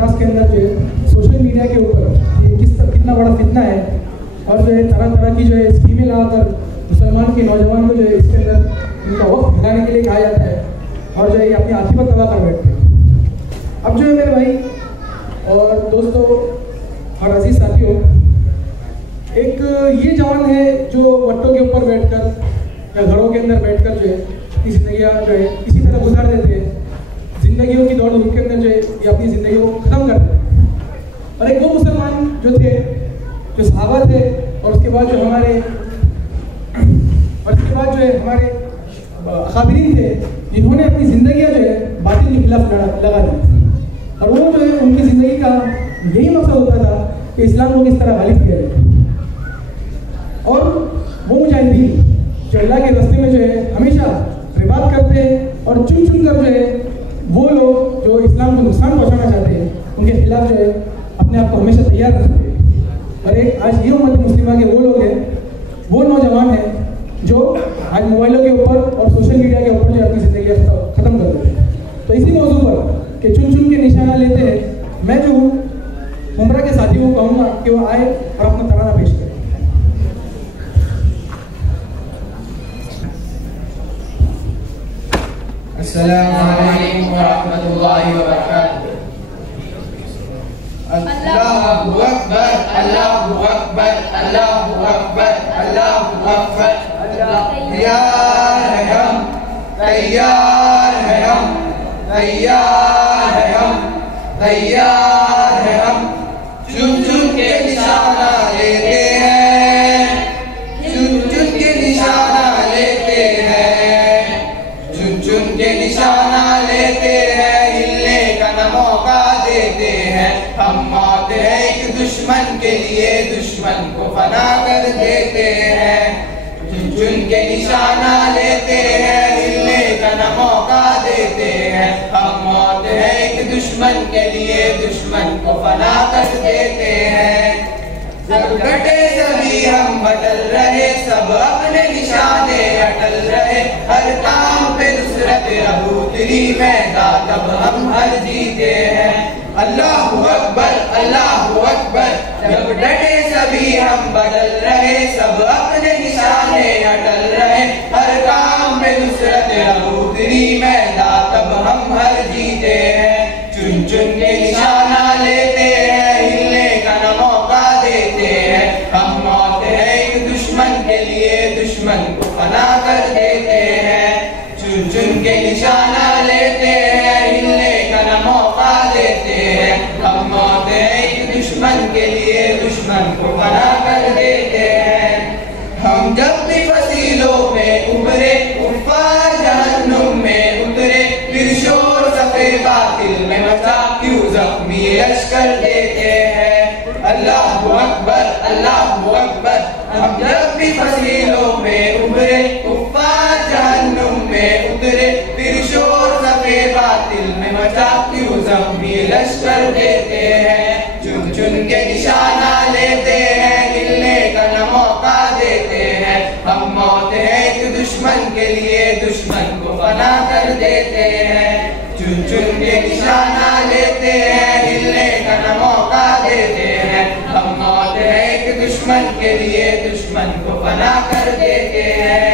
अंदाज के अंदर जो है सोशल मीडिया के ऊपर ये कितना बड़ा फितना है, और जो है तरह तरह की जो है स्कीमें लाकर मुसलमान के नौजवान को जो है इसके अंदर इनका वक्त भिगाने के लिए कहा जाता है, और जो है अपनी आखिरत तबाह कर बैठते हैं। अब जो है मेरे भाई और दोस्तों और अजीज साथियों, एक ये जवान है जो वट्टों के ऊपर बैठकर या घरों के अंदर बैठकर जो है अपनी जिंदगियाँ जो है इसी तरह गुजार देते हैं, जिंदगियों की दौड़ धूप के अंदर जो है ये अपनी ज़िंदगी को ख़त्म करते हैं। और एक वो मुसलमान जो थे, जो सहाबा थे, और उसके बाद जो हमारे अकाबिरीन थे, जिन्होंने अपनी ज़िंदगियाँ जो है बातिल के खिलाफ लगा दी, और वो जो है उनकी ज़िंदगी का यही मकसद होता था कि इस्लाम को किस तरह गालिब किया जाए। और वो मुजाहिदीन जो अल्लाह के रास्ते में जो है हमेशा रिबात करते हैं, और चुन चुन कर जो है वो लोग जो इस्लाम को नुकसान पहुंचाना चाहते हैं उनके खिलाफ जो है अपने आप को हमेशा तैयार रखते हैं। और एक आज ये उम्मत मुस्लिमा के वो लोग हैं, वो नौजवान हैं जो आज मोबाइलों के ऊपर और सोशल मीडिया के ऊपर जो अपनी ज़िंदगी ख़त्म कर देते हैं। तो इसी मौजू पर कि चुन चुन के निशाना लेते हैं, मैं जो हूँ उम्रा के साथियों को कहूँगा कि वो आए और अपना तराना पेश करें। अस्सलामु अलैकुम व रहमतुल्लाहि व बरकातुहू। अल्लाहु अकबर, अल्लाहु अकबर, अल्लाहु अकबर, अल्लाहु अकबर। तैयार है हम, तैयार है हम, तैयार है हम, तैयार है हम। चुन चुन के निशाना लेते हैं, चुन चुन के निशाना लेते हैं, चुन चुन के निशाना लेते हैं, हिलने का न मौका देते हैं। हम मौत है एक दुश्मन के लिए, दुश्मन को फना कर देते हैं। चुन चुन के निशाना लेते हैं, हिलने का न मौका देते हैं। हम मौत है एक दुश्मन के लिए, दुश्मन को फना कर देते हैं। जब डटे सभी हम बदल रहे, सब अपने निशाने अटल रहे, हर काम पे नुसरत रबूतरी मैदान तब हम हर जीते हैं। अल्लाहु अकबर, अल्लाहु अकबर। जब डटे सभी हम बदल रहे, सब अपने निशाने अटल रहे, हर काम पे नुसरत रबूतरी मैदान तब हम हर जीते हैं। चुन चुन के निशाना लेते हैं, हिलने का न मौका देते हैं। हम मौत है एक दुश्मन के लिए, दुश्मन को फना कर देते हैं। चुन चुन के निशाना लेते हैं, हिलने का न मौका देते हैं। हम मौत है एक दुश्मन के लिए, दुश्मन को फना कर देते हैं। हम जब भी फसीलों में उभरे, कुफ्फार जहन्नुम में उतरे, फिर शोर सफे बातिल में मचा, क्यों जख्मी लश्कर देते हैं। अल्लाहु अकबर, अल्लाहु अकबर। हम जब भी फसीलों में उभरे, कुफ्फार जहन्नुम में उतरे, फिर शोर सफे बातिल में मचा, क्यों जख्मी लश्कर देते हैं। चुन चुन के निशाना लेते हैं, हिलने का न मौका देते हैं। हम मौत है एक दुश्मन के लिए, दुश्मन को फना कर देते हैं। चुन चुन के निशाना लेते हैं, हिलने का न मौका देते हैं। हम मौत है एक दुश्मन के लिए, दुश्मन को फना कर देते हैं।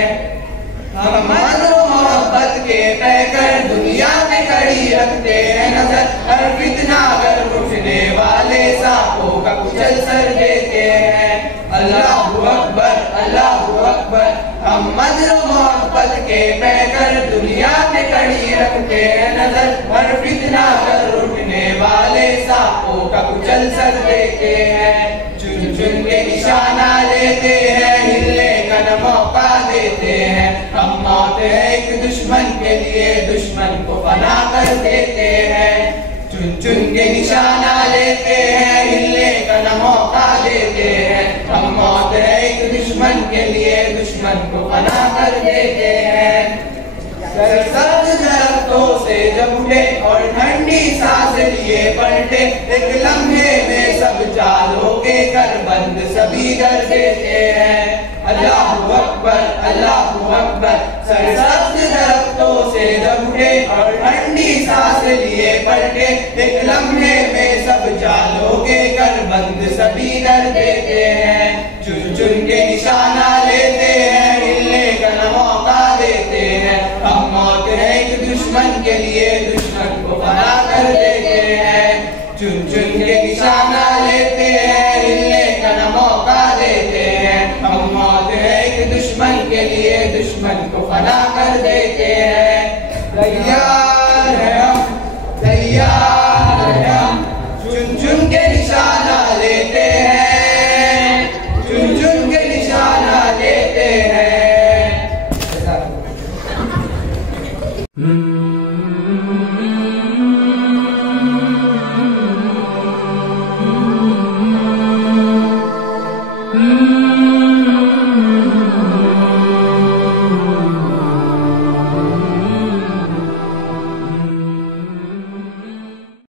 हम अमन और मोहब्बत के पैकर दुनिया में खड़ी रखते हैं नजर, हर फितना अगर उठने वाले सांपों का कुचल सर देते हैं। अल्लाहु अकबर, अल्लाहु अकबर। हम अमन और मोहब्बत के पैकर दुनिया में खड़ी रखते हैं नजर, हर फितना अगर उठने वाले सांपों का कुचल सर देते हैं। चुन चुन के निशाना लेते हैं, हिलने का न मौका देते हैं। हम मौत है एक दुश्मन के लिए, दुश्मन को फना कर देते हैं। चुन चुन के निशाना लेते हैं, हिलने का न मौका देते हैं। हम मौत है एक दुश्मन के लिए, दुश्मन को फना कर देते हैं। सरसब्ज दरख्तों से जब उठे और ठंडी सांस लिए पलटे, एक लम्हे में सब चालों के कर बंद सभी कर देते हैं। अल्लाहु अकबर, अल्लाहु अकबर। सरसब्ज दरख्तों से जब उठे और ठंडी सांस लिए पलटे, एक लम्हे में जालों के करबंद सभी दर देते हैं, चुन चुन के निशाना लेते हैं, हिलने का न मौका देते हैं। हम मौत है एक दुश्मन के लिए